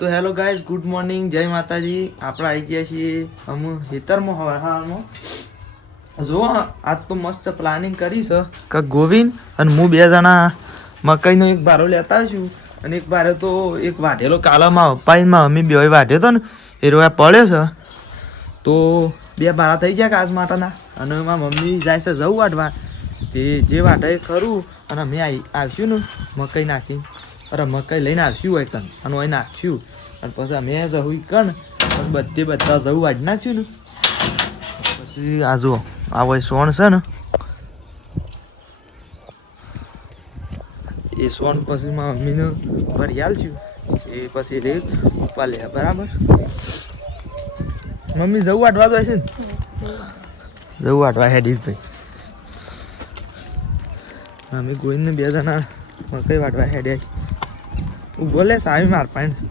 તો hello guys, good morning, જય માતાજી. આપણે આવી ગયા છીએ અમે ખેતરમાં હવામાં. જો આજ તો મસ્ત પ્લાનિંગ કરી છે કે ગોવિંદ અને હું 2 જણા મકાઈનો એક બારો લેતા આવીશું અને એક બારો તો એક વાઢેલો કાલામાં અપાઈમાં અમે બે વાઢ્યો હતો ને એ રોયા પડ્યો છે. તો 2 બારા થઈ ગયા આજ માટાના અને મારા મમ્મી જાય છે જવું વાઢવા. તે જે વાઢે ખરું અને અમે આવશું ને મકાઈ નાખી અરે મકાઈ લઈને આવશું હોય કણ અને અહીં નાખ્યું અને પછી અમે જવું કણ બધા જવું વાઢી નાખ્યું ને પછી આ જુઓ આ સોણ છે ને એ સોણ પછી મારા મમ્મીને ભરી આલશું એ પછી રે પપ્પા લે બરાબર. મમ્મી જવું વાઢવા જાય છે ને જવું વાઢવા હેડીશ ભાઈ. અમે ગોઈને 2 જણા મકાઈ વાઢવા હેડ્યા છે. બોલે સાવી માર પાણી.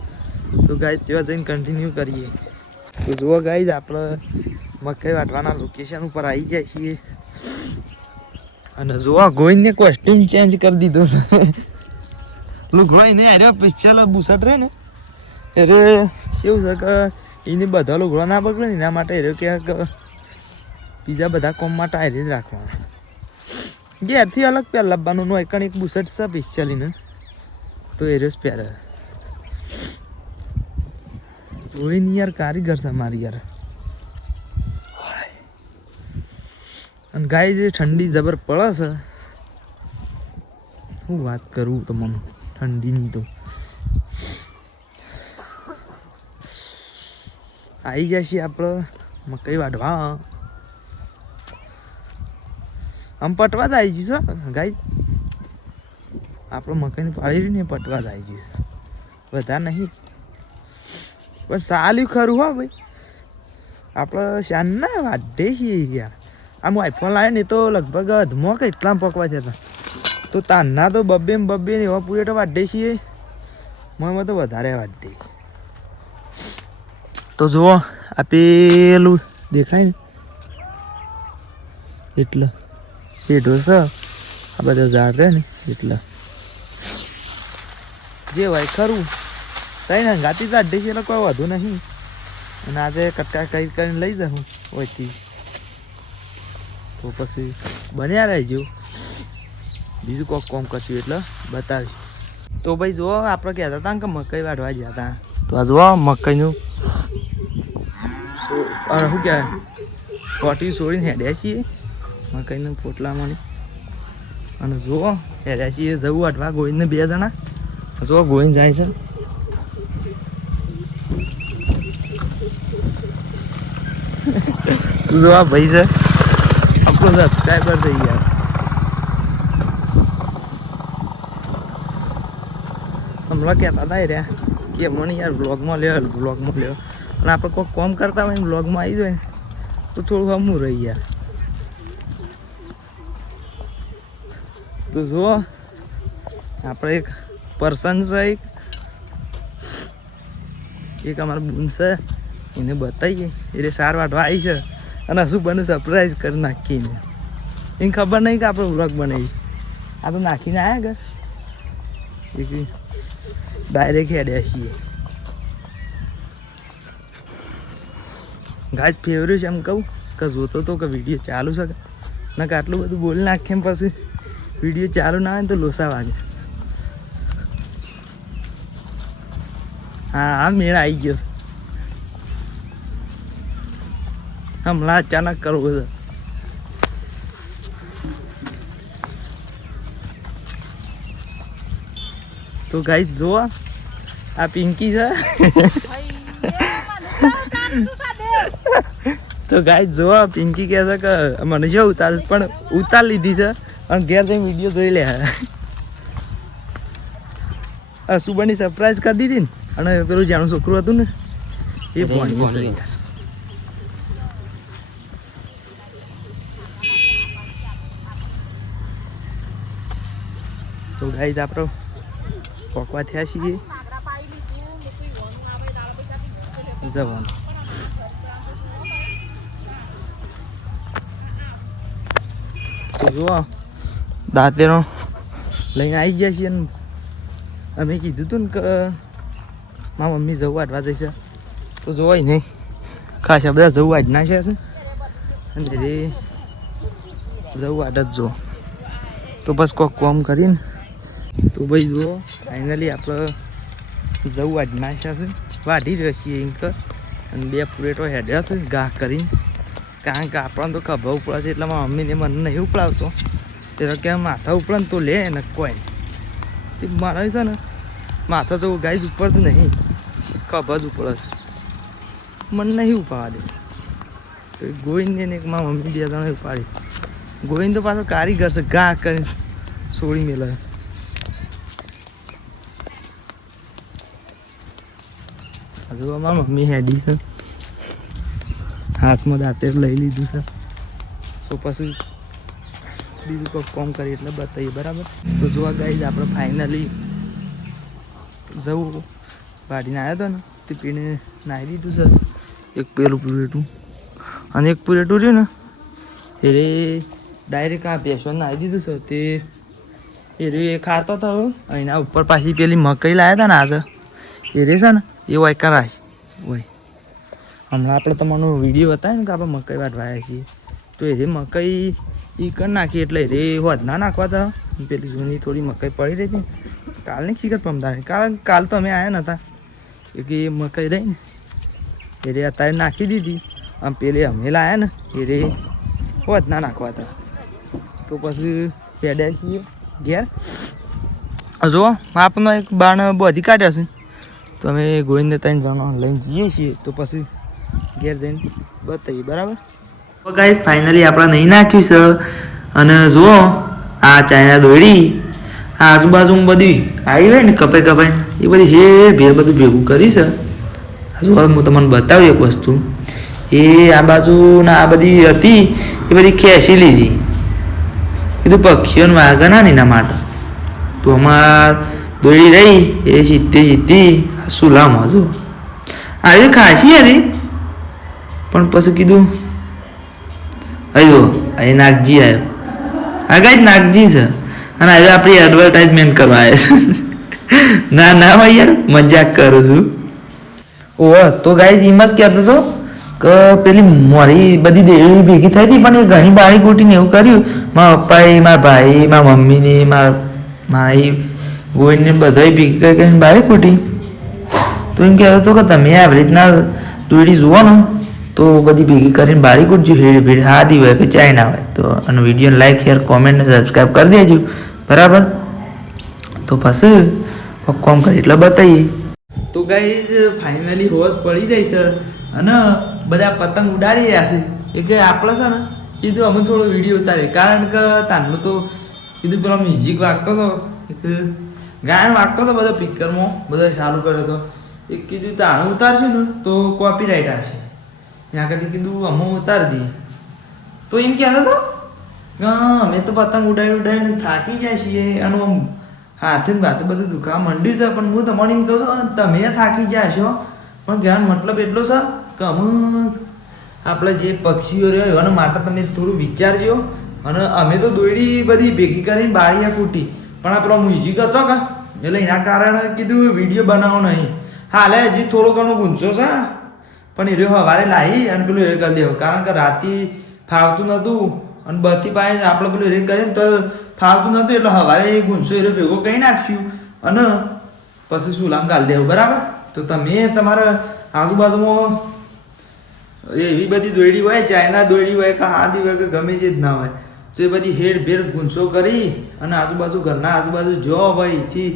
તો ગાઈઝ ત્યાં જઈને કન્ટિન્યુ કરીએ. તો જુઓ ગાઈઝ આપણે મકાઈ વાઢવાના લોકેશન ઉપર આવી જાય છીએ અને જુઓ ગોઈને કોસ્ટ્યુમ ચેન્જ કરી દીધું. લુગડો એને આર્યો પિક્ચર બુસટ રહે ને અરે શું છે કે એને બધા લુગડો ના બગડે ને એના માટે એ કે બીજા બધા કોમ માટે આરી જ રાખવાના. ઘેરથી અલગ પહેર લાવવાનું નો એકણ એક બુસટ છે પિક્ચરીને તો એ રેસ પહેરે. કોઈ નહીં યાર, કારીગર છે મારી યાર. અને ગાય જે ઠંડી જબર પડે છે શું વાત કરું તમને ઠંડીની. તો આવી જાય છે આપણે મકાઈ વાઢવા. આમ પટવા જ આવી ગયું છે ગાય. આપણે મકાઈની પાળી રહી ને પટવા જ આવી ગયું વધારે નહીં બસ સાલ્યું ખરું હો ભાઈ. આપણે શાન ના વાઢે છીએ યાર. આમ આઈફોન લાવે ને તો લગભગ અધમો કેટલા પકવા જતા તો તારના તો બબ્બે ને એવા પૂરેટો વાઢે છીએ. મને તો વધારે વાઢે. તો જુઓ આ પેલું દેખાય ને એટલે એ ઢોસ આ બધા ઝાડ રહે ને એટલે જે હોય ખરું કઈ ને ગાતી વાઢે છે એટલે કોઈ વધુ નહીં. અને આજે કટકા કરીને લઈ જાઉં હોયથી તો પછી બન્યા રહેજો. બીજું કોક કોમ કરશું એટલે બતાવીશ. તો ભાઈ જુઓ આપણે કહેતા હતા કે મકાઈ વાઢવા ગયા હતા તો આ જુઓ મકાઈનું શું કહેવાય પોટી છોડીને હેડ્યા છીએ મકાઈના પોટલામાં. અને જુઓ હેડ્યા છીએ જવું વાઢવા ગોઈને 2 જણા. જુઓ ગોઈને જાય છે. જો આ ભાઈ છે આપણો સબસ્ક્રાઈબર થઈ ગયા. હમણાં કહેતા હતા રહ્યા કે મને યાર બ્લોગમાં લ્યો અને આપણે કોઈ કોમ કરતા હોય બ્લોગમાં આવી જાય ને તો થોડું હમું રહી યાર. તો જુઓ આપણે એક પર્સન છે એક અમારા બૂન છે એને બતાવીએ એટલે સાર વાઢવા આવી છે અને શું બને સરપ્રાઈઝ કરી નાખીને. એને ખબર નહીં કે આપણે વ્લોગ બનાવી આ તો નાખીને આવ્યા કે ડાયરેક્ટ હેડ્યા છીએ. ગાજ ફેવરેટ એમ કહું કે જોતો તો કે વિડીયો ચાલુ છે ને કે આટલું બધું બોલી નાખે એમ પછી વિડીયો ચાલુ ના હોય ને તો લોસા વાગે. હા મેળ આવી ગયો હમણાં અચાનક કરવું છે. તો ગાઈસ જુઓ આ પિંકી છે. તો ગાઈસ જુઓ પિંકી કહે છે કે મને શું ઉતાર પણ ઉતાર લીધી છે અને ઘેર જઈને વિડીયો જોઈ લે. સુબાની સરપ્રાઈઝ કરી દીધી ને અને પેલું જાણું છોકરું હતું ને એ ભણ્યું. તો ગાઈસ આપણે પોકવા થયા છીએ જવાનું. તો જુઓ દાંતેનો લઈને આવી ગયા છીએ. અમે કીધું હતું ને કે મારા મમ્મી જવું વાટવા જઈશે તો જોવાય નહીં ખાસા બધા જવું વાટ નાખ્યા છે અને રે જવું વાટ જ જો તો બસ કોક કોમ કરીને તો ભાઈ જુઓ ફાઇનલી આપણે જવું વાટ નાખ્યા છે વાઢી જ છીએ ઇંક અને 2 પ્લેટો હેડ્યા છે ઘા કરીને કારણ કે આપણને તો ખભા ઉપડા છે એટલે મારા મમ્મીને મને નહીં ઉપડાવતો તે કે માથા ઉપડે ને તો લે ને કોઈ તે મારે છે ને માથા તો ગાય ઉપડતું નહીં ખભા જ ઉપડે છે મને નહીં ઉપાડવા દે તો ગોવિંદને એક મારા મમ્મી 2 જણા ઉપાડી ગોવિંદ તો પાછો કારીગર છે ઘા કરીને છોડી મેલે હજુ અમારા મમ્મી હેડી છે હાથમાં દાંતે લઈ લીધું છે તો પછી બીજું કોઈ કોમ કરીએ એટલે બતાવીએ બરાબર તો જોવા ગાઈઝ આપણે ફાઇનલી જવું વાડીને આવ્યો હતો ને તે પીને નાહી દીધું છે એક પેલું પૂરેટું અને એક પૂરેટું રહ્યું ને એ ડાયરેક્ટ આ ભેંસો નાહી દીધું છે તે એ ખાતો હતો એના ઉપર પાછી પેલી મકાઈ લાવ્યા હતા ને આજે એ રે છે ને એ હોય કરાશ હોય હમણાં આપણે તમારો વિડીયો બતાવે ને કે આપણે મકાઈ વાટવા આવ્યા છીએ તો એ મકાઈ એ કરી નાખી એટલે રે હોત ના નાખવા હતા પેલી જૂની થોડી મકાઈ પડી રહી હતી કાલની શિખર પમદાણી કાલ તો અમે આવ્યા નહોતા કે એ મકાઈ રહી ને એ રે અત્યારે નાખી દીધી આમ પેલી અમે લાવ્યા ને એ રે હોત ના નાખવા હતા તો પછી હેડ્યા છીએ ઘેર જો આપનો એક બાણ બધી કાઢ્યા છે તો અમે ગોવિંદને 3 જણા લઈને જઈએ છીએ તો પછી ઘેર જઈને બતાવીએ બરાબર તો ગાઈસ ફાઇનલી આપણે નહીં નાખ્યું છે અને જુઓ આ ચાઇના દોડી આ આજુબાજુ બધી આવી હોય ને કપાઈ એ બધી હે ભેર બધું ભેગું કરી છે જો હું તમને બતાવું એક વસ્તુ એ આ બાજુ ને આ બધી હતી એ બધી ખેંચી લીધી કીધું પક્ષીઓને વાગે ના એના માટે તો આમાં દોડી રહી એ સીધી સુલામાં જો આવી ખાસી હતી પણ પછી કીધું અયો અહીં નાગજી આવ્યો આ ગાય નાગજી છે અને હવે આપણી એડવર્ટાઇઝમેન્ટ કરવા આવે છે ના ના ભાઈ યાર મજાક કરું છું ઓહ તો ગાય એમ જ કહેતો હતો કે પેલી મારી બધી દેવી ભેગી થઈ હતી પણ એ ઘણી બાળી ગોટીને એવું કર્યું મારા પપ્પાએ મારા ભાઈ મારા મમ્મીને મારી ગોઈને બધાય ભેગી કરીને બાળી ગોટી તો એમ કહેતો હતો કે તમે આવી રીતના દોડી જુઓ ને તો બધી ભેગી કરીને બાળી કૂટજો હેડ ભેડ હાદી હોય કે ચાઇના હોય તો અને વિડીયોને લાઈક શેર કોમેન્ટ ને સબસ્ક્રાઈબ કરી દેજો બરાબર તો પછી કોમ કરી એટલે બતાવીએ તો ગાઈઝ ફાઇનલી હોશ પડી જાય છે અને બધા પતંગ ઉડાડી રહ્યા છે એટલે આપણે છે ને કીધું અમે થોડો વિડીયો ઉતારીએ કારણ કે તાનનું તો કીધું પેલો મ્યુઝિક વાગતો હતો એક ગાયન વાગતો હતો બધો સ્પીકરમાં બધો ચાલુ કર્યો હતો એક કીધું તાણું ઉતારશું ને તો કોપીરાઇટ આવશે ત્યાં કદી કીધું અમે ઉતારી દઈએ તો એમ કહેતો હતો કે અમે તો પતંગ ઉડાડીને થાકી જાય છીએ અને હાથે ને ભાતે બધું દુખાવા માંડ્યું છે પણ હું તમને એમ કહું છું તમે થાકી જાય છો પણ કહેવાનો મતલબ એટલો છે કે અમે આપણે જે પક્ષીઓ રહ્યો એના માટે તમે થોડું વિચારજો અને અમે તો દોડી બધી ભેગી કરીને બાળીયા કૂટી પણ આ પેલો મ્યુઝિક હતો કે એટલે એના કારણે કીધું વિડીયો બનાવો નહીં હાલે હજી થોડો ઘણો ગુંચો છે પણ એ રહ્યો સવારે લાવી અને પેલું એ કરી દેવું કારણ કે રાતે ફાવતું નહોતું અને બધી પાણી આપણે પેલું એ કરીને તો ફાવતું નહોતું એટલે સવારે એ ગુંચો એ ભેગો કહી નાખ્યું અને પછી સુલામ ગાળી દેવું બરાબર તો તમે તમારા આજુબાજુમાં એવી બધી દોયડી હોય ચાઇના દોયડી હોય કે હાદી હોય કે ગમે તે જ ના હોય તો એ બધી હેર ભેર ગુંચો કરી અને આજુબાજુ ઘરના આજુબાજુ જો ભાઈ એથી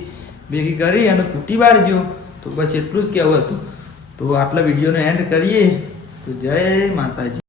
ભેગી કરી અને કૂટી બાળજો તો બસ એટલું જ કહેવું હતું તો આટલા વિડીયોનો એન્ડ કરીએ તો જય માતાજી.